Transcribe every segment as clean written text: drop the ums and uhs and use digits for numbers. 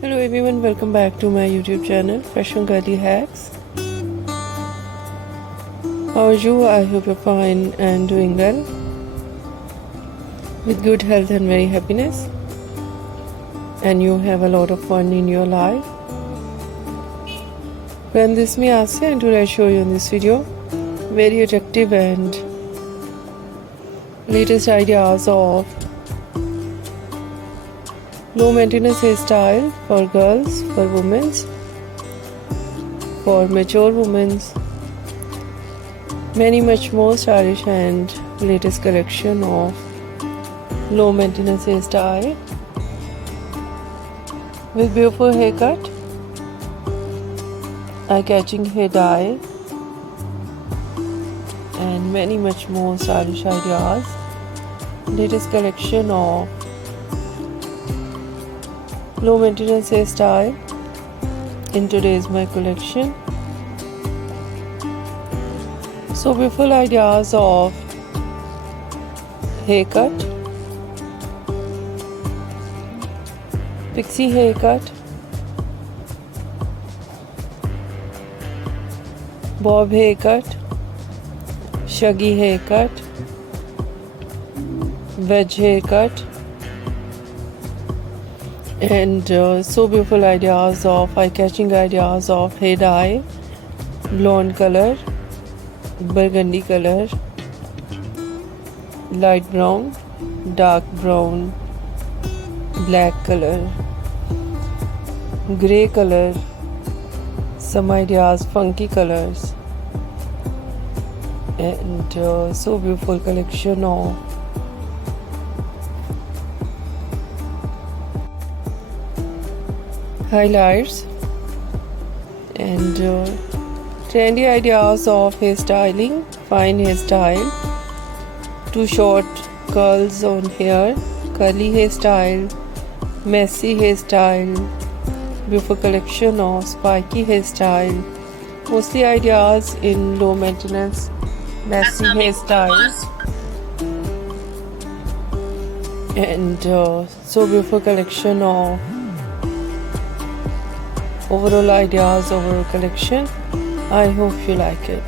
Hello everyone, welcome back to my YouTube channel Fashion Girly Hacks. How are you? I hope you're fine and doing well with good health and very happiness, and you have a lot of fun in your life. Friend, this is me Asya, and today I show you in this video very attractive and latest ideas of low maintenance hairstyle for girls, for women, for mature women, many much more stylish and latest collection of low maintenance hairstyle with beautiful haircut, eye-catching hair dye, and many much more stylish ideas. Latest collection of low maintenance hairstyle in today's my collection. So beautiful ideas of haircut, pixie haircut, bob haircut, shaggy haircut, wedge haircut, and so beautiful ideas of eye-catching ideas of hair dye, blonde color, burgundy color, light brown, dark brown, black color, grey color, some ideas funky colors, and so beautiful collection of highlights and trendy ideas of hairstyling, fine hairstyle, too short curls on hair, curly hairstyle, messy hairstyle, beautiful collection of spiky hairstyle, mostly ideas in low maintenance messy hairstyles, and so beautiful collection of overall ideas, overall collection. I hope you like it.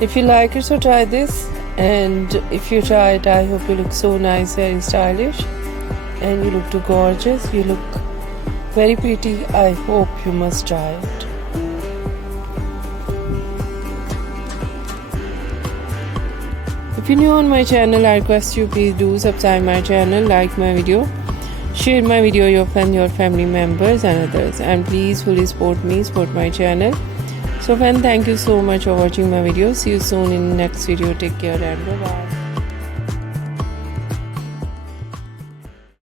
If you like it, so try this, and if you try it, I hope you look so nice, very stylish, and you look too gorgeous, you look very pretty. I hope you must try it. If you're new on my channel, I request you please do subscribe my channel, like my video, share my video your friends, your family members and others, and please fully support me, support my channel. So friend, thank you so much for watching my video. See you soon in next video. Take care and bye bye.